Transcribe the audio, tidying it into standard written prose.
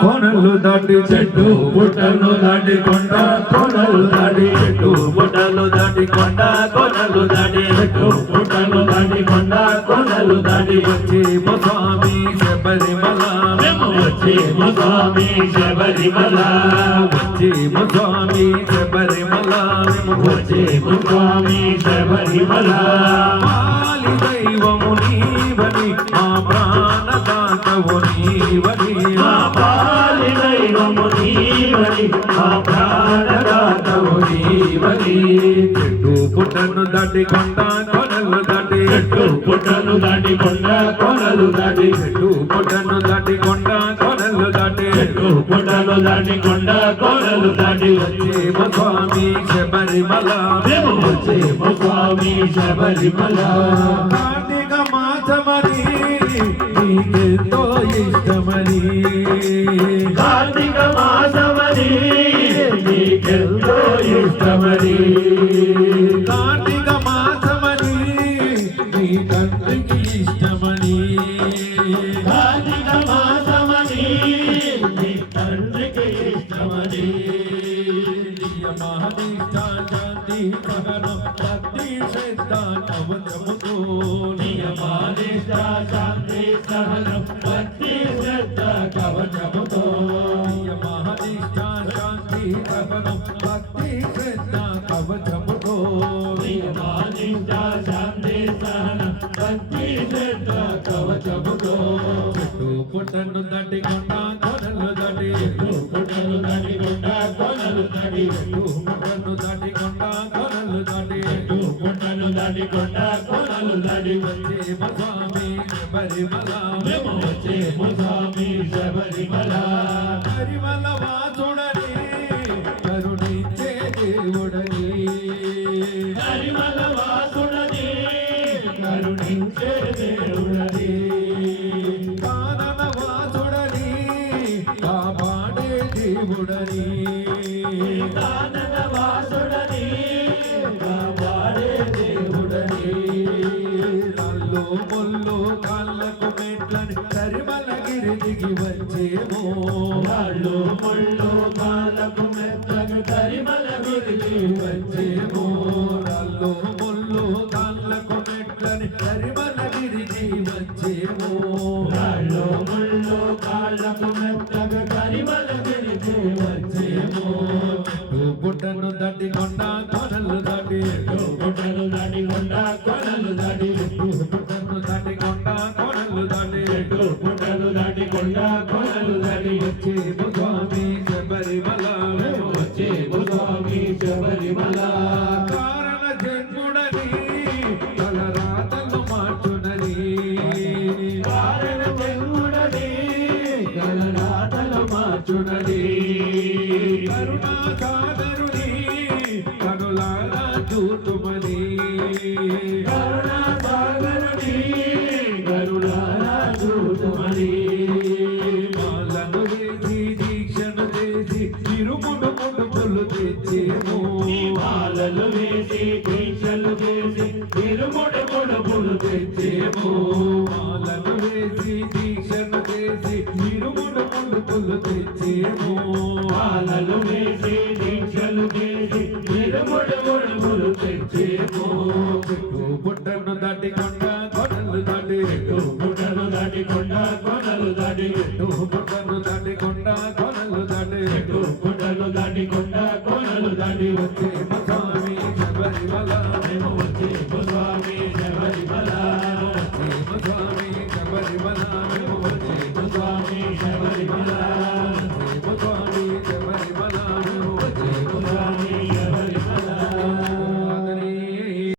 కొనలు దాటి చెట్టు పుట్టను దాటి కొండ కొనలు దాటి చెట్టు పుట్టలు దాటి కొండ కొనలు దాటి చెట్టు పుట్టలు దాటి కొండ కొనలు దాటి వచ్చి స్వామి శబరిమల మేము వచ్చి స్వామి శబరిమల వచ్చి స్వామి శబరిమల మేము వచ్చి స్వామి శబరిమల పాలి దైవము నీవని మా ప్రాణదాతవు నీవని మా పాలి దైవము నీవని మా ప్రాణదాతవు నీవని చెట్టు పుట్టను దాటి కొండ కొనలు దాటి చెట్టు పుట్టను దాటి కొండ కొనలు దాటి చెట్టు పుట్టను దాటి కొండ కొనలు దాటి చెట్టు పుట్టను దాటి కొండ కొనలు దాటి వచ్చే స్వామి శబరిమల మేము వచ్చే స్వామి శబరిమల కార్తీక మాసమని నీకెంతో ఇష్టమని కార్తీక మాసమని నీకెంతో ఇష్టమని కార్తీక మాసమని నీ తండ్రికి ఇష్టమని కార్తీక మాసమని నీ తండ్రికి ఇష్టమని నియమనిష్ట శాంతి సహనం భక్తి శ్రద్ధ కవచముతో నియమనిష్ట శాంతి సహనం భక్తి శ్రద్ధ కవచముతో నియమనిష్ట శాంతి సహనం భక్తి శ్రద్ధ కవచముతో నియమనిష్ట శాంతి సహనం భక్తి శ్రద్ధ కవచముతో చెట్టు పుట్టను దాటి కొండ కొనలు దాటి చెట్టు పుట్టను దాటి కొండ కొనలు దాటి చెట్టు పుట్టను దాటి కొండ కొనలు దాటి చెట్టు పుట్టను దాటి కొండ కొనలు దాటి వచ్చే స్వామి శబరిమల మేము వచ్చే స్వామి శబరిమల శబరిమల వాసుడని కరుణించే దేవుడని శబరిమల వాసుడని కరుణించే దేవుడని కానన వాసుడని కాపాడే దేవుడని కానన వాసుడని కాపాడే దేవుడని నల్లు ముల్లు కాళ్ళకు మెట్లని శబరిమలగిరి దిగి వచ్చేమో నల్లు ముల్లు కాళ్ళకు మెట్లని శబరిమలగిరి దిగి వచ్చేమో నల్లు ముల్లు కాళ్ళకు మెట్లని శబరిమలగిరి దిగి వచ్చేమో నల్లు ముల్లు కాళ్ళకు మెట్లని శబరిమలగిరి దిగి వచ్చేమో పుట్టను దాటి కొండ కొనలు దాటి పుట్టను దాటి కొండ కొనలు దాటి పుట్టను దాటి కొండ కొనలు దాటి పుట్టను దాటి కొండ కొనలు దాటి వచ్చే స్వామి శబరిమల వచ్చే స్వామి శబరిమల కారణ జన్ముడని తలరాతలు మార్చునని కారణ జన్ముడని తలరాతలు మార్చునని కరుణా సాగరుని కనులారా చూతుమని కరుణా సాగరుని కనులారా చూతుమని మాలను వేసి దీక్షను చేసి తిరుముడు ముడుపులు తెచ్చేమో మాలలు వేసి దీక్షలు చేసి తిరుముడు ముడుపులు తెచ్చేమో మాలను వేసి దీక్షను చేసి తిరుముడు ముడుపులు తెచ్చేమో మాలలు వేసి దీక్షలు చేసి తిరుముడు ముడుపులు తెచ్చేమో చెట్టు పుట్టను దాటి కొండ కొనలు దాటి చెట్టు పుట్టను దాటి కొండ కొనలు దాటి చెట్టు పుట్టను దాటి కొండ కొనలు దాటి చెట్టు పుట్టను దాటి కొండ కొనలు దాటి వచ్చే స్వామి శబరిమల మేము వచ్చే స్వామి శబరిమల వచ్చే